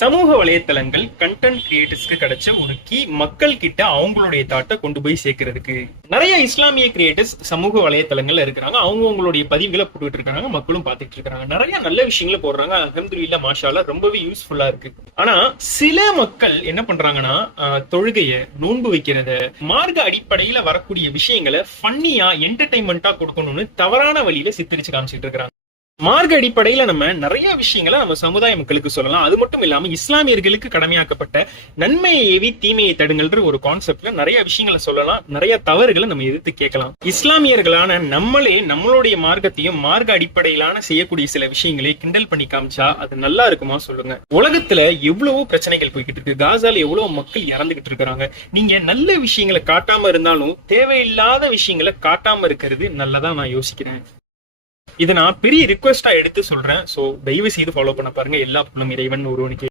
சமூக வலைத்தளங்கள் கண்டென்ட் கிரியேட்டர்ஸ்க்கு கிடைச்ச ஒரு கீ மக்கள் கிட்ட அவங்களுடைய தாட்டை கொண்டு போய் சேர்க்கறதுக்கு. நிறைய இஸ்லாமிய கிரியேட்டர்ஸ் சமூக வலைத்தளங்கள்ல இருக்கிறாங்க. அவங்களுடைய பதிவுகளை போட்டுட்டு இருக்காங்க, மக்களும் பார்த்துட்டு இருக்காங்க. நிறைய நல்ல விஷயங்களை போடுறாங்க. அல்ஹம்துலில்லாஹ் மாஷா அல்லாஹ் ரொம்பவே யூஸ்ஃபுல்லா இருக்கு. ஆனா சில மக்கள் என்ன பண்றாங்கன்னா, தொழுகைய, நோன்பு வைக்கிறத, மார்க்க அடிப்படையில வரக்கூடிய விஷயங்களை ஃபன்னியா என்டர்டைன்மெண்டா கொடுக்கணும்னு தவறான வழியில சித்தரிச்சு காமிச்சிட்டு இருக்காங்க. மார்க்க அடிப்படையில நம்ம நிறைய விஷயங்களை நம்ம சமுதாய மக்களுக்கு சொல்லலாம். அது மட்டும் இல்லாம இஸ்லாமியர்களுக்கு கடமையாக்கப்பட்ட நன்மையை ஏவி தீமையை தடுங்கள்ன்ற ஒரு கான்செப்ட்ல நிறைய விஷயங்களை சொல்லலாம். நிறைய தவறுகளை நம்ம எதிர்த்து கேட்கலாம். இஸ்லாமியர்களான நம்மளே நம்மளுடைய மார்க்கத்தையும் மார்க்க அடிப்படையிலான செய்யக்கூடிய சில விஷயங்களை கிண்டல் பண்ணி காமிச்சா அது நல்லா இருக்குமா சொல்லுங்க? உலகத்துல எவ்வளவோ பிரச்சனைகள் போய்கிட்டு இருக்கு. காசால எவ்வளவு மக்கள் இறந்துகிட்டு இருக்கிறாங்க. நீங்க நல்ல விஷயங்களை காட்டாம இருந்தாலும் தேவையில்லாத விஷயங்களை காட்டாம இருக்கிறது நல்லதா நான் யோசிக்கிறேன். இதை நான் பெரிய ரிக்வெஸ்டா எடுத்து சொல்றேன். சோ தயவு செய்து ஃபாலோ பண்ண பாருங்க. எல்லா புண்ணும் இறைவன் ஒருவனுக்கு.